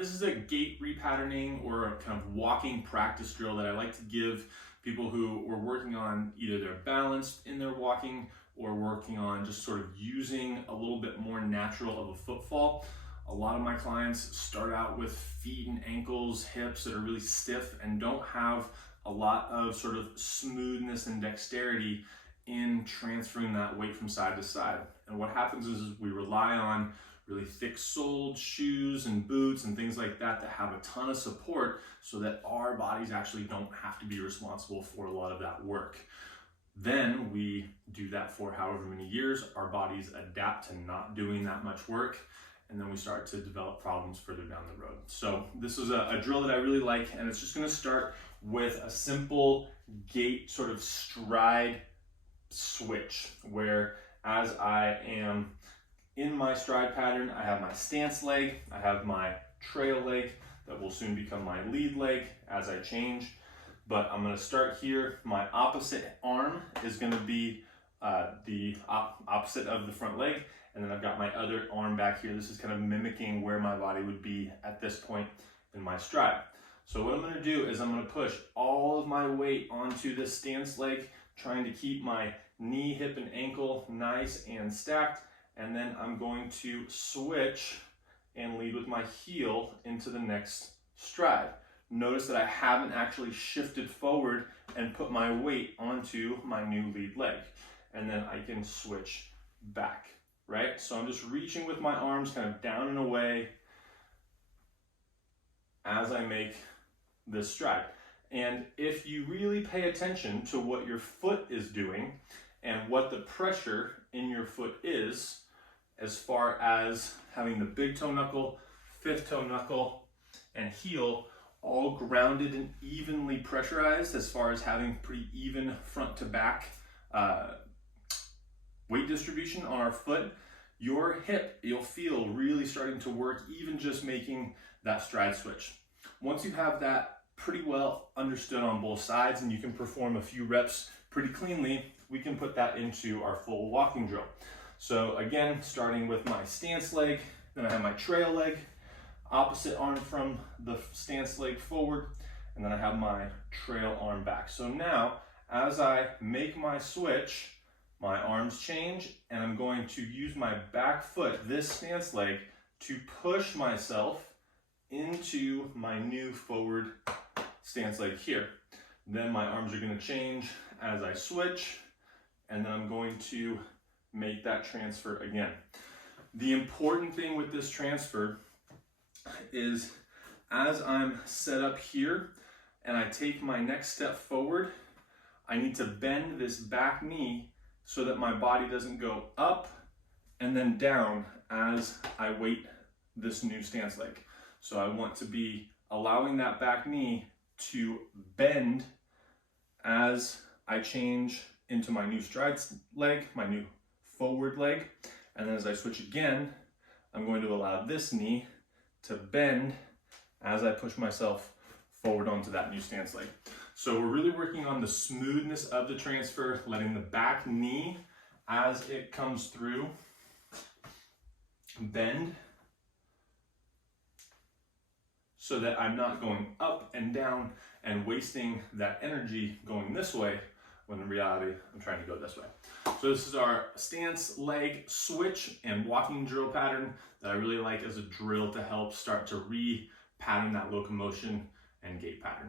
this is a gait repatterning or a kind of walking practice drill that I like to give people who are working on either their balance in their walking or working on just sort of using a little bit more natural of a footfall. A lot of my clients start out with feet and ankles, hips that are really stiff and don't have a lot of sort of smoothness and dexterity in transferring that weight from side to side. And what happens is we rely on really thick-soled shoes and boots and things like that that have a ton of support so that our bodies actually don't have to be responsible for a lot of that work. Then we do that for however many years, our bodies adapt to not doing that much work, and then we start to develop problems further down the road. So this is a drill that I really like, and it's just gonna start with a simple gait sort of stride switch, where as I am in my stride pattern, I have my stance leg, I have my trail leg that will soon become my lead leg as I change. But I'm gonna start here. My opposite arm is gonna be the opposite of the front leg. And then I've got my other arm back here. This is kind of mimicking where my body would be at this point in my stride. So what I'm gonna do is I'm gonna push all of my weight onto this stance leg, trying to keep my knee, hip, and ankle nice and stacked. And then I'm going to switch and lead with my heel into the next stride. Notice that I haven't actually shifted forward and put my weight onto my new lead leg. And then I can switch back, right? So I'm just reaching with my arms kind of down and away as I make this stride. And if you really pay attention to what your foot is doing and what the pressure in your foot is, as far as having the big toe knuckle, fifth toe knuckle, and heel all grounded and evenly pressurized, as far as having pretty even front to back weight distribution on our foot, your hip, you'll feel really starting to work, even just making that stride switch. Once you have that pretty well understood on both sides and you can perform a few reps pretty cleanly, we can put that into our full walking drill. So again, starting with my stance leg, then I have my trail leg, opposite arm from the stance leg forward, and then I have my trail arm back. So now, as I make my switch, my arms change, and I'm going to use my back foot, this stance leg, to push myself into my new forward stance leg here. Then my arms are going to change as I switch, and then I'm going to make that transfer again. The important thing with this transfer is as I'm set up here and I take my next step forward, I need to bend this back knee so that my body doesn't go up and then down as I weight this new stance leg. So I want to be allowing that back knee to bend as I change into my new stride leg, my new forward leg, and then as I switch again, I'm going to allow this knee to bend as I push myself forward onto that new stance leg. So we're really working on the smoothness of the transfer, letting the back knee, as it comes through, bend so that I'm not going up and down and wasting that energy going this way, when in reality, I'm trying to go this way. So this is our stance leg switch and walking drill pattern that I really like as a drill to help start to re-pattern that locomotion and gait pattern.